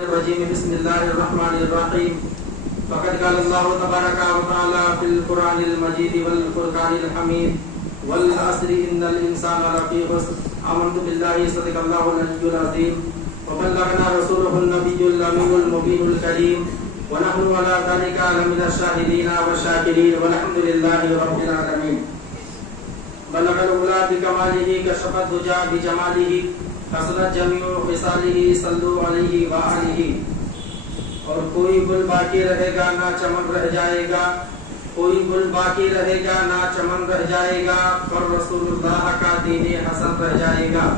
الرجيم بسم الله الرحمن الرحيم فقد قال الله تبارك وتعالى في القرآن المجيد والفرقان الحميد والعصر إن الإنسان لفي خسر آمنت بالله صدق الله العلي العظيم وبلغنا رسوله النبي الأمين المبين الكريم ونحن على ذلك لمن الشاهدين والشاكرين والحمد لله رب العالمين بلغ الأولى بكماله كشف الدجى بجماله حسنت جميع خصاله صلوا علیہ وآلہ. اور کوئی گل باقی رہے گا نہ چمن رہ جائے گا، کوئی گل باقی رہے گا نہ چمن رہ جائے گا، پر رسول اللہ کا دین حسن رہ جائے گا.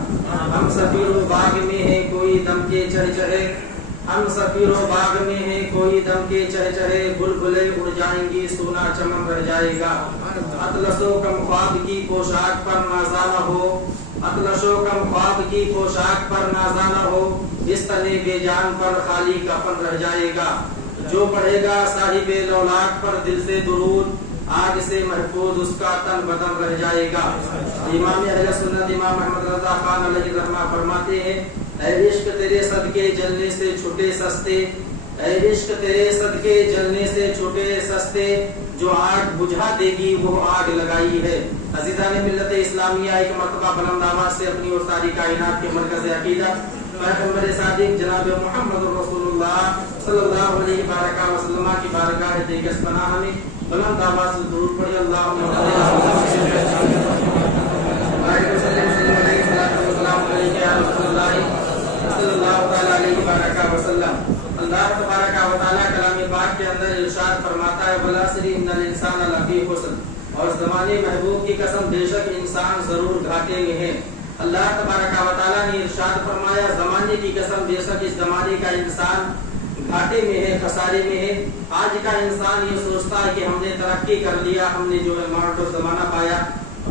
ہم سفیر و باغ میں ہیں کوئی دم کے چہ چہے، ہم سفیر و باغ میں ہیں کوئی دم کے چہ چہے، بلبلیں اڑ جائیں گی سونا چمن رہ جائے گا. اطلس و کم خواب کی پوشاک پر نازانہ ہو، اطلس و کم خواب کی پوشاک پر نازانہ ہو، اس تنے بے جان پر خالی کفن رہ جائے گا. جو پڑھے گا صاحب لولاک پر دل سے درود، آگ سے محفوظ اس کا تن بدن رہ جائے گا. امام اہل سنت امام محمد رضا خان علیہ الرحمہ فرماتے ہیں، اے عشق تیرے صدقے جلنے سے چھوٹے سستے، اے عشق تیرے صدقے جلنے سے چھوٹے سستے، جو آگ بجھا دے گی وہ آگ لگائی ہے. عزیزان ملت اسلامیہ، ایک مرتبہ بلند آواز سے اپنی اور ساری کائنات کے مرکز عقیدہ پیغمبر صادق جناب محمد رسول اللہ صلی اللہ علیہ وسلم کی بارگاہ دیگس پناہ میں بلند آواز سے درود پڑھی. اللہم صل علیہ وسلم. اللہ تبارک و تعالی کلام پاک کے اندر ارشاد فرماتا ہے، والعصر ان الانسان لفی خسر، اور زمانے محبوب کی قسم بے شک انسان ضرور گھاٹے میں ہے. اللہ تبارک و تعالی نے ارشاد فرمایا، زمانے کی قسم بے شک اس زمانے کا انسان گھاٹے میں ہے، خسارے میں ہے. آج کا انسان یہ سوچتا ہے کہ ہم نے ترقی کر لیا، ہم نے جو ہے ماڈرن زمانہ پایا.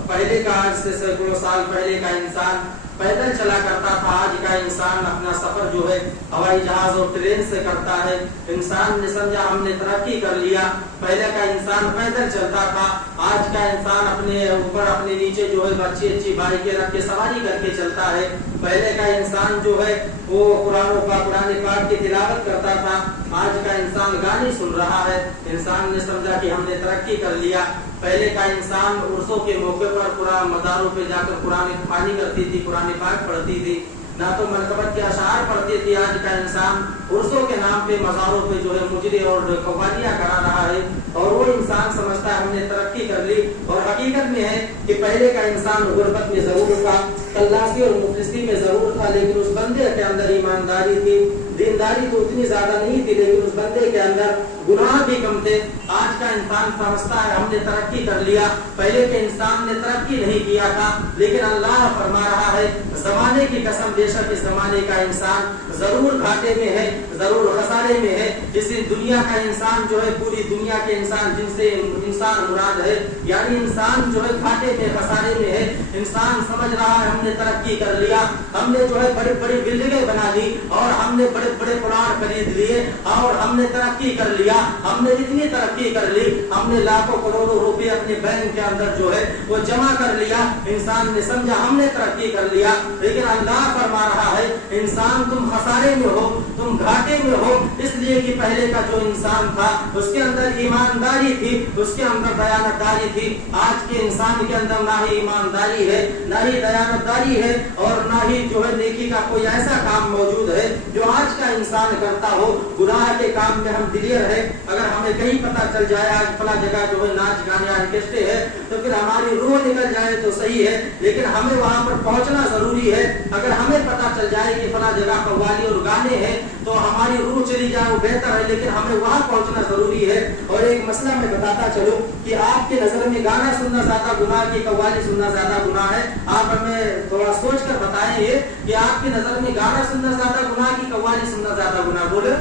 پہلے کا، آج سے سینکڑوں سال پہلے کا انسان پیدل چلا کرتا تھا، آج کا انسان اپنا سفر جو ہے ہوائی جہاز اور ٹرین سے کرتا ہے. انسان نے سمجھا ہم نے ترقی کر لیا. پہلے کا انسان پیدل چلتا تھا، آج کا انسان اپنے اوپر اپنے نیچے جو ہے اچھی اچھی بائکیں رکھ کے سواری کر کے چلتا ہے. پہلے کا انسان جو ہے وہ قرآن پاک کی تلاوت کرتا تھا، آج کا انسان گانے سن رہا ہے. انسان نے سمجھا کہ ہم نے ترقی کر لیا. پہلے کا انسان عرسوں کے موقع پر قرآن مزاروں پہ جا کر قرآن خوانی کرتی تھی، قرآن پاک پڑھتی تھی، نہ تو منقبت کے اشعار پڑھتی تھی. آج کا انسان عرسوں کے نام پہ مزاروں پہ جو ہے مجرے اور قوالیاں کرا رہا ہے، اور وہ انسان سمجھتا ہے ہم نے ترقی کر لی. اور حقیقت میں ہے کہ پہلے کا انسان غربت میں ضرور تھا، تلاشی اور مفلسی میں ضرور تھا، لیکن اس بندے کے اندر ایمانداری تھی. دینداری تو اتنی زیادہ نہیں تھی، لیکن اس بندے کے اندر گناہ بھی کم تھے. آج کا انسان سمجھتا ہے ہم نے ترقی کر لیا، پہلے کے انسان نے ترقی نہیں کیا تھا. لیکن اللہ فرما رہا ہے، زمانے کی قسم بے شک اس زمانے کا انسان ضرور گھاٹے میں ہے، ضرور خسارے میں ہے. اس دنیا کا انسان جو ہے، پوری دنیا کے انسان جن سے انسان مراد ہے، یعنی انسان جو ہے گھاٹے میں خسارے میں ہے. انسان سمجھ رہا ہے ہم نے ترقی کر لیا، ہم نے جو ہے بڑی بڑی بلڈنگیں بنا لی، اور ہم نے بڑے بڑے پلاٹ خرید لیے، اور ہم نے ترقی کر لیا. ہم نے اتنی ترقی کر لی، ہم نے لاکھوں کروڑوں روپے اپنے بینک کے اندر جو ہے وہ جمع کر لیا. انسان نے سمجھا ہم نے ترقی کر لیا. لیکن اللہ فرما رہا ہے، انسان تم خسارے میں ہو، تم گھاٹے میں ہو، اس لیے کہ پہلے کا جو انسان تھا اس کے اندر ایمانداری تھی، اس کے اندر دیانتداری تھی. آج کے انسان کے اندر نہ ہی ایمانداری ہے، نہ ہی دیانتداری ہے، اور نہ ہی جو ہے نیکی کا کوئی ایسا کام موجود ہے جو آج کا انسان کرتا ہو. گناہ کے کام میں ہم دلیر ہے. اگر ہمیں کہیں پتہ چل جائے آج فلاں جگہ جو ہے ناچ گانے آرکیسٹرے ہے، تو پھر ہماری روح نکل جائے تو صحیح ہے، لیکن ہمیں وہاں پر پہنچنا ضروری ہے. اگر ہمیں پتہ چل جائے کہ فلاں جگہ قوالی اور گانے ہیں تو ہماری روح چلی جائے وہ بہتر ہے، لیکن ہمیں وہاں پہنچنا ضروری ہے. اور ایک مسئلہ میں بتاتا چلوں کہ آپ کے نظر میں گانا سننا زیادہ گناہ کی قوالی سننا زیادہ گناہ ہے؟ آپ ہمیں تھوڑا سوچ کر بتائیں یہ کہ آپ کے نظر میں گانا سننا زیادہ گناہ کی قوالی سننا زیادہ گناہ؟ بولے،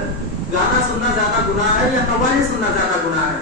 گانا سننا زیادہ گناہ ہے یا قوالی سننا زیادہ گناہ ہے؟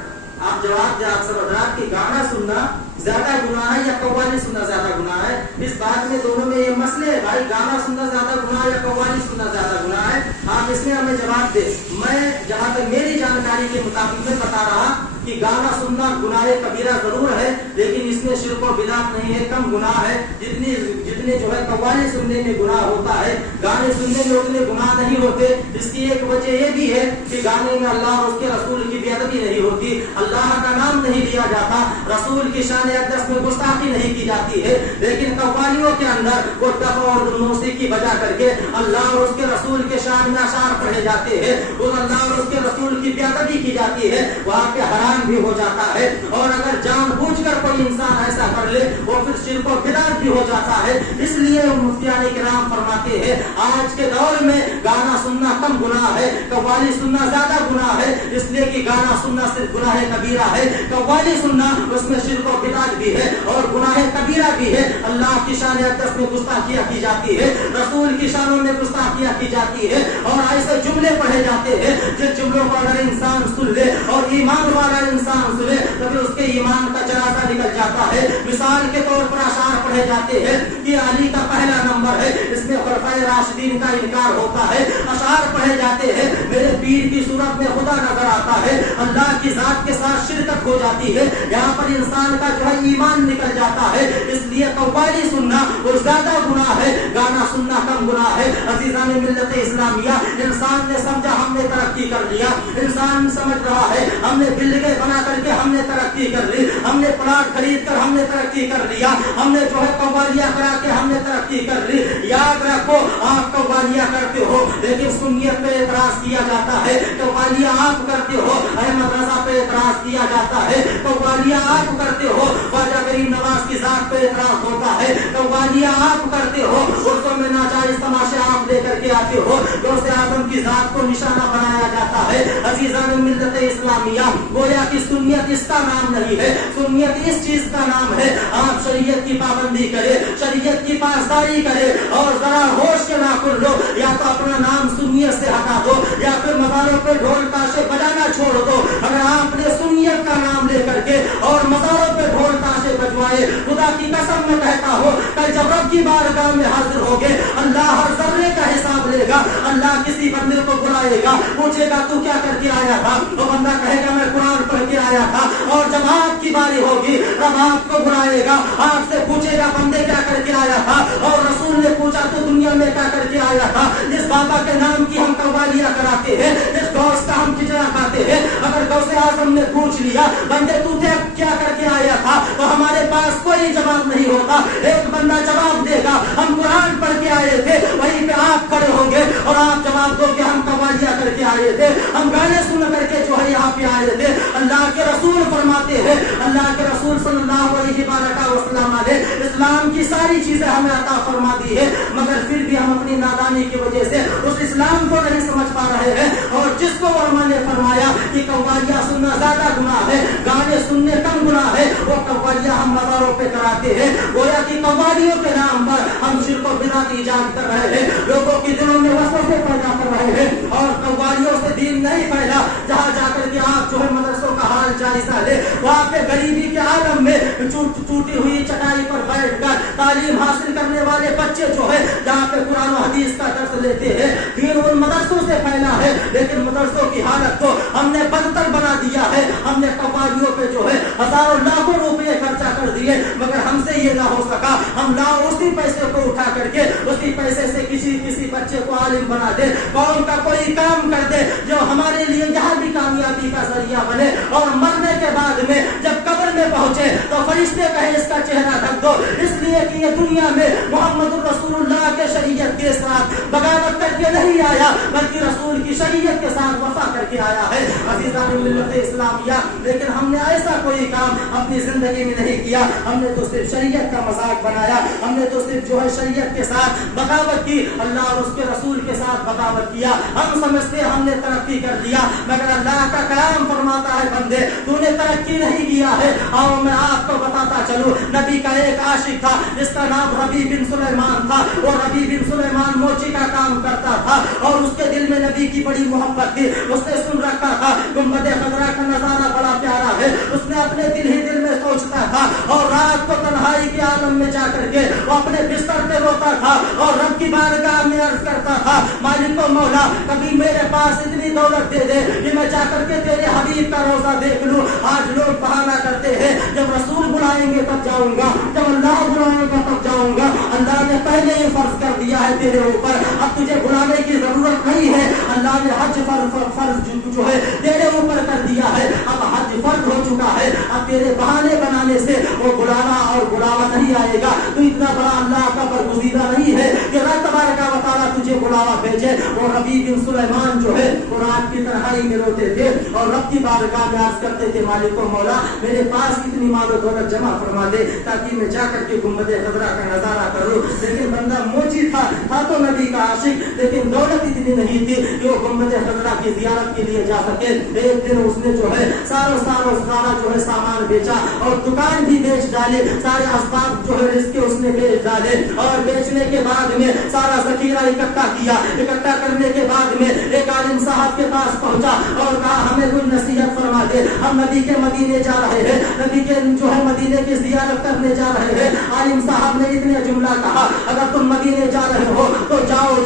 آپ جواب دیں آپ سب حضرات کہ گانا سننا زیادہ گناہ ہے یا قوالی سننا زیادہ گناہ ہے؟ اس بات میں دونوں میں یہ مسئلے ہے بھائی، گانا سننا زیادہ گناہ ہے یا قوالی سننا زیادہ گناہ ہے؟ آپ اس میں ہمیں جواب دیں. میں جہاں تک میری جانکاری کے مطابق میں بتا رہا کہ گانا سننا گناہ کبیرہ ضرور ہے لیکن اس میں شرک و بدعت نہیں ہے، کم گناہ ہے۔ جتنے جو ہے قوالی سننے میں گناہ ہوتا ہے، گانے سننے میں اتنے گناہ نہیں ہوتے۔ اس کی ایک وجہ یہ بھی ہے کہ گانے میں اللہ اور اس کے رسول کی بے ادبی نہیں ہوتی، اللہ کا نام نہیں لیا جاتا، رسول کی شان اقدس میں گستاخی نہیں کی جاتی ہے۔ لیکن قوالیوں کے اندر وہ دف اور موسیقی بجا کر کے اللہ اور اس کے رسول کے شان میں اشعار پڑھے جاتے ہیں، اور اللہ اور اس کے رسول کی بے ادبی کی جاتی ہے، وہاں پہ حرام بھی ہو جاتا ہے۔ اور اگر جان بوجھ کر کوئی انسان ایسا کر لے وہ پھر شرک و بدعت بھی ہو جاتا ہے۔ اس لیے مفتیان کرام فرماتے ہیں آج کے دور میں گانا سننا کم گناہ ہے، قوالی سننا زیادہ گناہ ہے، اس لیے کہ گانا سننا صرف گناہ کبیرہ ہے، قوالی سننا اس میں شرک و بدعت بھی ہے اور گناہ کبیرہ بھی ہے۔ اللہ کی شان اقدس میں گستاخیاں کی جاتی ہے، رسول کی شانوں میں گستاخیاں کی جاتی ہے، اور ایسے جملے پڑھے جاتے ہیں جن جملوں کو اگر انسان سن لے اور ایمان والا انسان سنے تو پھر اس کے ایمان کا جنازہ نکل جاتا ہے۔ مثال کے طور پر اشعار پڑھے جاتے ہیں کہ علی کا پہلا نمبر ہے، اس میں خلفائے راشدین کا انکار ہوتا ہے۔ اشعار پڑھے جاتے ہیں میرے پیر کی صورت میں خدا نظر آتا ہے، اللہ کی ذات کے ساتھ شرکت ہو جاتی ہے، یہاں پر انسان کا جو ہے ایمان نکل جاتا ہے۔ اس لیے قوالی سننا وہ زیادہ گناہ ہے، گانا سننا کم گناہ ہے۔ عزیزان ملت اسلامیہ، انسان نے سمجھا ہم نے ترقی کر لیا، انسان سمجھ رہا ہے ہم نے بلڈنگیں بنا کر کے ہم نے ترقی کر لی، ہم نے پلاٹ خرید کر ہم نے ترقی کر لیا، ہم نے جو ہے قوالیاں کرا کے ہم نے ترقی کر لی۔ یاد رکھو آپ قوالیاں کرتے ہو لیکن سنیت پہ اعتراض کیا جاتا ہے، قوالیاں آپ کرتے ہو احمد رضا پہ اعتراض کیا جاتا ہے، قوالیاں آپ کرتے ہو خواجہ غریب نواز کی ذات پہ اعتراض ہوتا ہے، قوالیاں آپ کرتے ہو عرصوں میں ناجائز تماشے آپ لے کر کے آتے ہو، غوث اعظم کی ذات کو نشانہ بنایا جاتا ہے۔ عزیزان ملت اسلامیہ، گویا کہ سنیت اس کا نام نہیں ہے، سنیت اس چیز کا نام ہے آپ شریعت کی پابندی کرے، شریعت کی پاسداری کرے اور ذرا ہوش کے ناخن لو، یا تو اپنا نام سنیت سے ہٹا دو یا پھر مزاروں پہ ڈھول تاشے بجانا چھوڑ دو۔ اگر آپ نے سنیت کا نام لے کر کے اور مزاروں پہ ڈھول تاشے بجوائے، خدا کی قسم میں کہتا ہوں کل جب رب کی بارگاہ میں حاضر ہوگے اللہ ہر ذرے کا حساب لے گا۔ اللہ کسی بندے کو بلائے گا، پوچھے گا تو کیا کر کے آیا تھا، وہ بندہ کہے گا میں قرآن پڑھ کے آیا تھا، اور جب آپ کی باری ہوگی رب آپ کو بلائے گا، آپ سے پوچھے گا بندے کیا کر کے آیا تھا، اور رسول نے پوچھا تو دنیا میں کیا کر کے آیا تھا۔ جس بابا کے نام کی ہم قوالیاں کراتے ہیں، جس غوث کا ہم کھچڑا کھاتے ہیں، اگر غوث اعظم نے پوچھ لیا بندے تو کیا کر کے آیا تھا تو ہمارے پاس کوئی جواب نہیں ہوگا۔ ایک بندہ جواب دے گا ہم قرآن پڑھ کے آئے تھے، وہیں پہ آپ کھڑے ہوں گے اور آپ جواب دو کہ ہم قوالیاں کر کے آئے تھے، ہم گانے سن کر کے جو ہے یہاں پہ آئے تھے۔ اللہ کے رسول فرماتے ہیں، اللہ کے رسول صلی اللہ علیہ وسلم نے اسلام کی ساری چیزیں ہمیں عطا فرما دی ہے، مگر پھر بھی ہم اپنی نادانی کی وجہ سے اس اسلام کو نہیں سمجھ پا رہے ہیں۔ اور جس کو علماء نے فرمایا کہ قوالیاں سننا زیادہ گناہ ہے، گانے سننے کم گناہ ہے، وہ قوالیاں ہم مزاروں پہ کراتے ہیں، گویا کہ قوالیوں کے نام پر ہم شرک و بدعت ایجاد کر رہے ہیں، لوگوں کے دلوں میں وسوسے پیدا کر رہے ہیں، اور قوالیوں سے دین نہیں پھیلا۔ جہاں جا کر کے آپ جو ہے مدرسوں کا حال جائزہ لے، وہاں پہ غریبی کے عالم میں ٹوٹی ہوئی چٹائی پر بیٹھ کر تعلیم حاصل کرنے والے بچے جو ہے جہاں پہ قرآن و حدیث کا درس لیتے ہیں، دین ان مدرسوں سے پھیلا ہے، لیکن مدرسوں کی حالت کو ہم نے بدتر بنا دیا ہے۔ ہم نے قوالیوں پہ جو ہے ہزاروں لاکھوں روپے خرچہ کر دیے، مگر ہم سے یہ نہ ہو سکا ہم اسی پیسے کو اٹھا کر کے اسی پیسے سے کسی بچے کو عالم بنا دے، قوم کا کوئی کام کر دے جو ہمارے لیے یہاں بھی کامیابی کا ذریعہ بنے، اور مرنے کے بعد میں جب قبر میں پہنچے تو فرشتے کہیں اس کا چہرہ ڈھک دو، اس لیے کہ یہ دنیا میں محمد الرسول اللہ کے شریعت کے ساتھ بغاوت کر کے نہیں آیا بلکہ رسول کی شریعت کے ساتھ وفا کر کے آیا ہے۔ عزیزان ملت اسلامیہ، لیکن ہم نے ایسا کوئی کام اپنی زندگی میں نہیں کیا، ہم نے تو صرف شریعت کا مذاق بنایا، ہم نے تو صرف جو ہے شریعت کے ساتھ بغاوت کی، اللہ اور اس کے رسول کے ساتھ بغاوت کیا۔ ہم سمجھتے ہم نے ترقی کر لیا، مگر اللہ کا کلام فرماتا ہے بندے تو نے ترقی نہیں کیا ہے۔ آؤ میں آپ کو بتاتا چلوں، نبی کا ایک عاشق تھا جس کا نام ربیع بن سلیمان تھا، اور ربیع بن سلیمان موچی کا کام کرتا تھا، اور اس کے دل میں نبی کی بڑی محبت تھی، اس نے سن رکھا تھا گنبد خضرا کا نظارہ بڑا پیارا ہے، उसने अपने दिल ही दिल में सोचता था और रात को तन्हाई के आलम में जा करके वो अपने बिस्तर पे रोता था और रब की बारगाह में अर्ज करता था, मालिक ओ मौला कभी मेरे पास इतनी दौलत दे दे कि मैं जा करके तेरे हबीब का रोजा देख लूं। आज लोग बहाना करते हैं जब रसूल बुलाएंगे तब जाऊंगा, जब अल्लाह बुलाएगा तब जाऊंगा। अल्लाह ने पहले ही फर्ज कर दिया है तेरे ऊपर, अब तुझे बुलाने की जरूरत नहीं है। अल्लाह ने हज फर्ज जो है तेरे ऊपर कर दिया है, अब हज फर्ज हो चुका है। अब तेरे बहाने बनाने से वो बुलाना और बुलावा नहीं आएगा। तो इतना बड़ा अल्लाह का बरगुज़ीदा नहीं है कि अल्लाह तबारक व तआला तुझे बुलावा भेजे। और रबी बिन सुलेमान जो है वो रात की तन्हाई में रोते थे और रब की बारगाह में अर्ज करते थे, मालिक ओ मौला मेरे पास इतनी माल और दौलत जमा फरमा दे ताकि मैं जा करके गुंबद खज़रा का नजारा करूं। लेकिन बंदा मोची था तो नबी का आशिक, लेकिन दौलत इतनी नहीं थी कि वो गुंबद खज़रा की ज़ियारत के लिए जा सके। एक दिन उसने जो है सारा जो है सामान बेचा और दुकान भी बेच डाले, सारे असबाब जो है रिस्के उसने बेच डाले और बेचने के बाद में सारा ज़ख़ीरा इकट्ठा किया। इकट्ठा करने के बाद में एक आलिम साहब के पास पहुंचा और कहा हमें कोई नसीहत फरमा दे, हम नबी के मदीने जा रहे हैं, नबी के जो है मदीने की ज़ियारत करने जा रहे हैं। आलिम साहब ने इतने जुमला कहा, अगर तुम मदीने जा रहे हो तो जाओ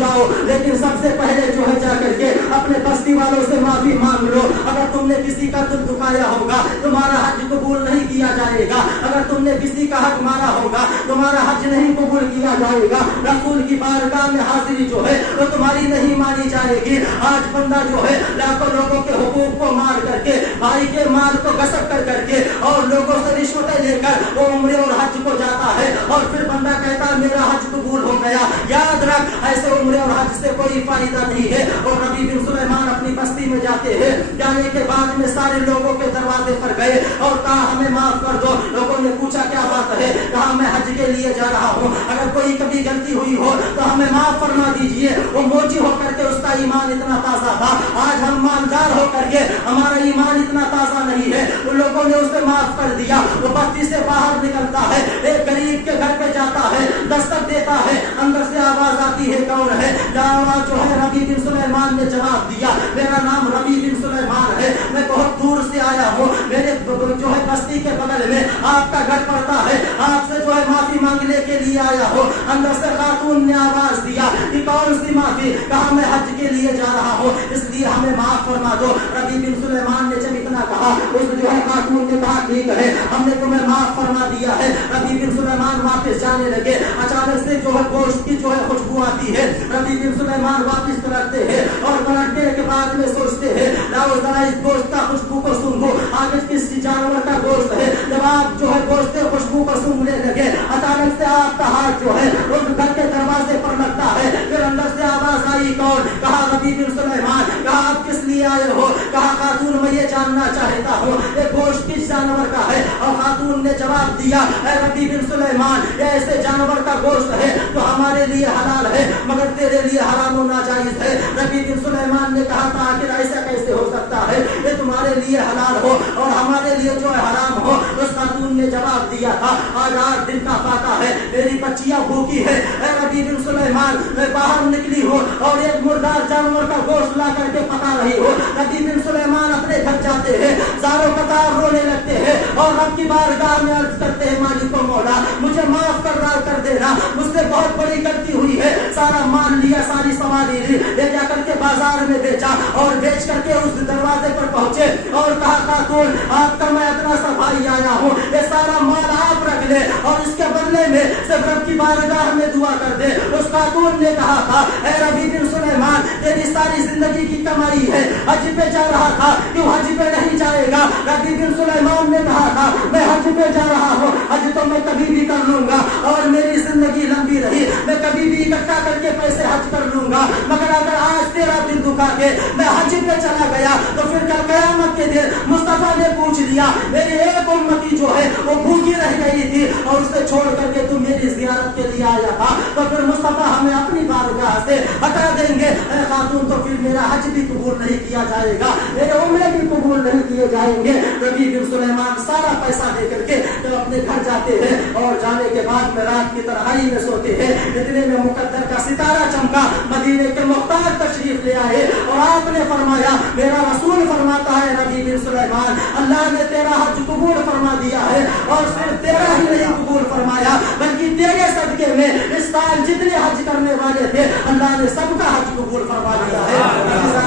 लेकिन सबसे पहले जो है जा करके अपने बस्ती वालों से माफी मांग लो। अगर तुमने किसी का दिल दुखाया होगा तुम्हारा हज कबूल नहीं किया जाएगा, अगर तुमने किसी का हक मारा होगा तुम्हारा हज नहीं कबूल किया जाएगा। रसूल की बारगाह में हाजिरी जो है वो तुम्हारी नहीं मानी जाएगी। आज बंदा जो है लाखों लोगों के हुकूक को मार करके, भाई के माल को गसक कर करके और लोगों से रिश्वतें लेकर वो उम्रे और हज को जाता है और फिर बंदा कहता है मेरा हज कबूल हो गया। याद रख ऐसे उम्रे और हज से कोई फायदा नहीं है। और नबी बिन सुलेमान अपनी बस्ती में जाते हैं, जाने के बाद में सारे लोगों के दरवाजे पर गए और कहा हमें माफ कर दो। लोगों ने पूछा क्या बात है, कहा मैं हज के लिए जा रहा हूँ, अगर कोई कभी गलती हुई हो तो हमें माफ फरमा दीजिए। वो मोची होकर के उसका ईमान इतना ताजा था, आज हम मालदार होकर के हमारा ईमान इतना ताजा नहीं है। उन लोगों ने उसे माफ कर दिया। वो बस्ती से बाहर निकलता है, एक गरीब के घर पे जाता है, दस्तक देता है, अंदर से आवाज आती है कौन है? आवाज जो है रबी बिन सुलेमान ने जवाब दिया, मेरा नाम रबी बिन सुलेमान है, मैं बहुत दूर से आया हूँ, मेरे जो है बस्ती के बगल में आपका घर पड़ता है, आपसे जो है माफी मांगने के लिए आया हूँ। अंदर से खातून ने आवाज दिया कि कौन सी माफी? कहा मैं हज के लिए जा रहा हूँ इसलिए हमें माफ फरमा दो। रबी बिन सुलेमान ने जब इतना कहा उस जो है खातून ने कहा ठीक है हमने तुम्हें माफ फरमा दिया है। रबी बिन सुलेमान वापस जाने लगे, अचानक से जो है गोश्त की जो है खुशबू आती है। रबी बिन सुलेमान वापस पलटते हैं और पलटने के बाद में सोचते हैं लाओ जरा इस गोश्त का खुशबू को सूंघो, आगे किस जानवर का गोश्त है। जब आप जो है गोश्त के खुशबू को सूंघने लगे अचानक से आपका हाथ जो है उस घर के दरवाजे पर लगता है। फिर अंदर से आवाज आई कौन? कहा रबी बिन सुलेमान। कहा आप किस लिए आए हो? कहा खातून मैं ये जानना चाहता हूँ ये गोश्त किस जानवर का है। और खातून ने जवाब दिया रबी बिन सुलेमान ये ऐसे जानवर का गोश्त है तो हमारे लिए हलाल है मगर तेरे लिए हराम होना जायज है। रबी बिन सुलेमान ने कहा था आखिर ऐसा कैसे हो सकता है ये तुम्हारे लिए हलाल हो और हमारे लिए जो है हराम हो। उस खातून ने जवाब दिया था आज 8 दिन का फाका है, मेरी बच्चियां भूखी है। रबी बिन सुलेमान मैं बाहर निकली हो और एक मुर्दार जानवर का गोश्त ला करके पका रही हो। रबी बिन सुलेमान अपने घर जाते हैं, सारों कतार रोने लगते हैं और रब की बारगाह में अर्ज करते हैं मालिक ओ मौला मुझे माफ कर देना, मुझसे बहुत बड़ी गलती हुई है। सारा माल लिया, सारी सवारी ली, ले जाकर के बाजार में बेचा और बेच करके उस दरवाजे पर पहुंचे और कहा खातून आपका मैं इतना सा भाई आया हूँ ये सारा माल आप रख ले और इसके बदले में सिर्फ रब की बारगाह में दुआ कर दे। उस खातून ने कहा था ऐ रबी बिन सुलेमान तेरी सारी जिंदगी की कमाई है, हज पे जा रहा था क्यों हज पे नहीं जाएगा? रबी बिन सुलेमान ने कहा था मैं हज पे जा रहा हूँ, हज तो मैं कभी भी कर लूंगा और मेरी जिंदगी लंबी रही मैं कभी भी इकट्ठा करके पैसे हज कर लूंगा, मगर अगर आज तेरा दिल दुखा के मैं हज पे चला गया तो फिर कल कयामत के दिन मुस्तफा ने पूछ लिया मेरी एक उम्मती जो है वो भूखी रह गई थी और उसे छोड़ करके तू मेरी जियारत के लिए आया था तो फिर मुस्तफा हमें अपनी बारगाह से हटा देंगे। खातून तो फिर मेरा हज भी कबूल नहीं किया जाएगा, मेरे उम्रे भी कबूल नहीं किए जाएंगे। रबी बिन सुलेमान सारा पैसा दे करके जब अपने घर जाते हैं और जाने के बाद में रात की तन्हाई में सोते हैं, इतने में मुकद्दर का सितारा चमका, मदीने के मुख्तार तशरीफ ले आए और आपने फरमाया मेरा रसूल फरमाया फरमाता है नबी बिन सुलेमान, अल्लाह ने तेरा हज कबूल फरमा दिया है, और सिर्फ तेरा ही नहीं कबूल फरमाया बल्कि तेरे सदके में इस साल जितने हज करने वाले थे अल्लाह ने सबका हज कबूल फरमा दिया है।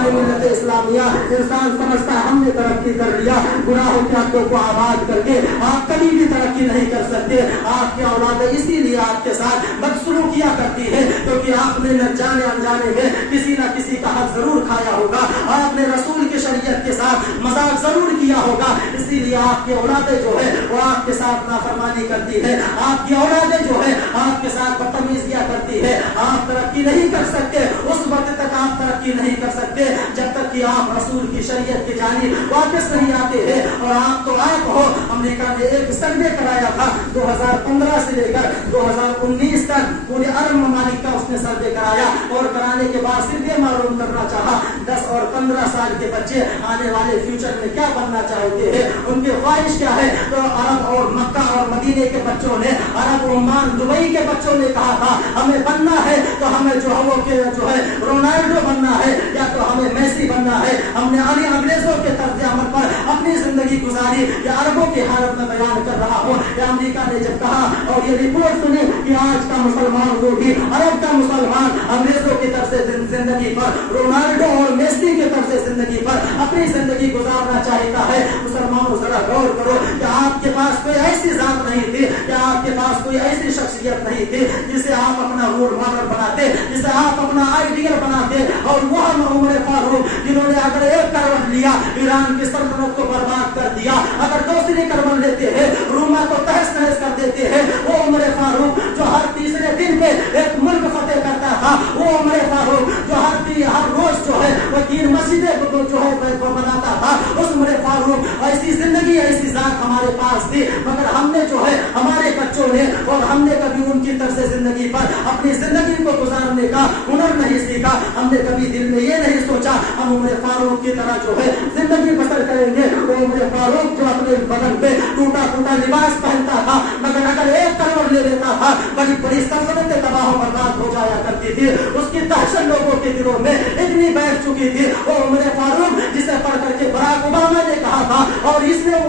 मिल्लत इस्लामिया इंसान समझता है हमने तरक्की कर लिया, गुनाहों के हकों को आबाद करके आप कभी भी तरक्की नहीं कर सकते। आपकी औलादें इसीलिए आपके साथ बदसलूकियां करती है क्योंकि आपने न जाने अनजाने में किसी न किसी का हक जरूर खाया होगा, आपने रसूल की शरीयत के साथ मजाक जरूर किया होगा, इसीलिए आपकी औलादें जो है वो आपके साथ नाफरमानी करती है, आपकी औलादें जो है आपके साथ बदतमीजियां करती है। आप तरक्की नहीं कर सकते, उस वक्त तक आप तरक्की नहीं कर सकते जब तक कि आप रसूल की शरीयत की जानिब वापस नहीं आते हैं। और आप तो आप हो, अमेरिका ने एक सर्वे कराया था 2015 से लेकर 2019 तक पूरे अरब ममालिक का उसने सर्वे कराया, और कराने के बाद सिर्फ ये मालूम करना चाहा 10 और 15 साल के बच्चे आने वाले फ्यूचर में क्या बनना चाहते हैं, उनकी ख्वाहिश क्या है। तो अरब और मक्का और मदीने के बच्चों ने, अरब ओमान दुबई के बच्चों ने कहा था हमें बनना है तो हमें जो है रोनाल्डो बनना है या तो हमें मेसी बनना है। हमने अंग्रेजों के तर्ज अमल पर अपनी जिंदगी गुजारी। या अरबों की हालत में बयान कर रहा हूँ, अमेरिका ने जब कहा और ये रिपोर्ट सुनी कि आज का मुसलमान वो भी अरब का मुसलमान अंग्रेजों की तरफ से जिंदगी पर, रोनाल्डो और मेसी की तरफ से जिंदगी पर अपनी जिंदगी गुजारना चाहता है। मुसलमानों जरा गौर करो कि आपके पास कोई ऐसी जात नहीं थी, या आपके पास कोई ऐसी शख्सियत नहीं थी जिसे आप अपना रोल मॉडल बनाते, जिसे आप अपना आइडियल बनाते। और वह उमर फारूक जिन्होंने अगर एक करवट लिया ईरान की सल्तनत को बर्बाद कर दिया, अगर दूसरी करवट लेते हैं रोमा को तहस नहस कर देते हैं। वो उमर फारूक जो हर तीसरे दिन पे एक मुल्क फतेह करता था, वो उमर फारूक जो हर रोज जो है वो 3 मस्जिदें जो है बनाता था, उस उमर फारूक ऐसी जिंदगी ऐसी जात हमारे पास थी। मगर हमने जो है हमारे बच्चों ने और हमने कभी उनकी तरफ से जिंदगी पर अपनी जिंदगी को गुजारने का हुनर नहीं सीखा। हमने कभी दिल में ये नहीं सोचा हम उमर फारूक की तरह जो है जिंदगी बसर करेंगे। वो उमर फारूक जो अपने बदन पे टूटा फूटा लिबास पहनता था, मगर अगर एक करवट ले लेता था बड़ी बड़ी सल्तनतें तबाह बर्बाद हो जाया करती थी। उसकी दहशत लोगों के दिलों में इतनी बैठ चुकी थी। वो उमर फारूक जिसे पढ़ करके बराक ओबामा ने कहा था, और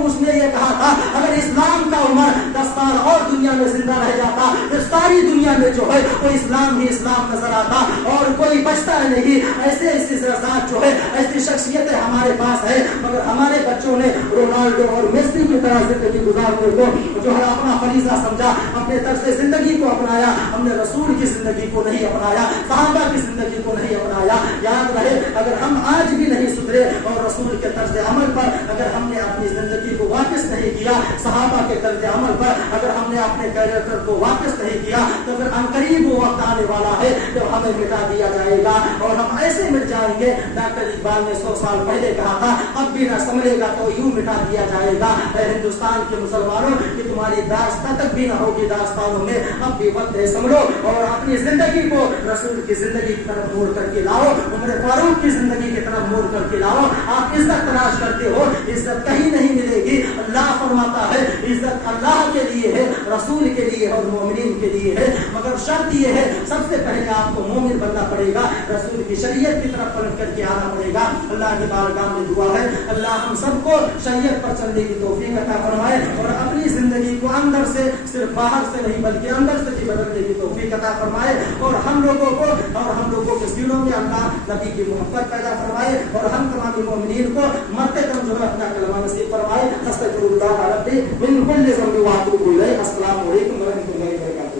उसने ये कहा था अगर इस्लाम का उमर 10 साल और दुनिया में जिंदा रह जाता तो सारी दुनिया में जो है वो इस्लाम ही इस्लाम नजर आता और कोई बचता नहीं। ऐसे ऐसी ज़ात जो है ऐसी शख्सियतें हमारे पास है, मगर हमारे बच्चों ने रोनाल्डो और मेसी की तरह जिंदगी गुजारने को जो है अपना फरीजा समझा, अपने तरफ से जिंदगी को अपनाया। हमने रसूल की जिंदगी को नहीं अपनाया, सहाबा की जिंदगी को नहीं अपनाया। याद रहे अगर हम आज भी नहीं सुधरे और रसूल के तर्ज अमल पर अगर हमने अपनी जिंदगी को वापस नहीं किया, सहाबा के तर्ज अमल पर अगर हमने अपने कैरेक्टर को वापस नहीं किया, तो फिर अनकरीब वो वक्त आने वाला है जब हमें मिटा दिया जाएगा और हम ऐसे मिट जाएंगे। डॉक्टर इकबाल ने 100 साल पहले कहा था अब भी ना संभलेगा तो यूं मिटा दिया जाएगा। हिंदुस्तान के मुसलमानों की तुम्हारी दास्तां तक भी ना होगी दास्तानों में, अब भी वक्त है संभलो और अपनी जिंदगी को रसूल की जिंदगी की तरफ मोड़ करके लाओ, उमर फारूक की जिंदगी की तरफ मोड़ करके लाओ। आप इज्जत तलाश करते हो, इज्जत कहीं नहीं मिलेगी। अल्लाह फरमाता है इज्जत अल्लाह के लिए है, रसूल के लिए और मोमिनीन के लिए है, मगर शर्त ये है सबसे पहले आपको मोमिन बनना पड़ेगा, रसूल की शरीयत की तरफ पलट करके आना पड़ेगा। अल्लाह की बारगाह में दुआ है अल्लाह हम सबको शरीयत पर चलने की तौफीक अता फरमाए और अपनी जिंदगी को अंदर से सिर्फ बाहर से नहीं बल्कि अंदर से भी बदलने की तौफीक अता फरमाए और हम लोगों के सीनों में अल्लाह नबी की मोहब्बत पैदा फरमाए और हम तमाम मोमिनीन को मरते दम जो है अपना कलमा नसीब फरमाए। अस्तगफिरुल्लाह रब्बी मिन कुल्ली ज़ंबि व अतूबु इलैह। अस्सलामु अलैकुम व रहमतुल्लाहि व बरकातुहू।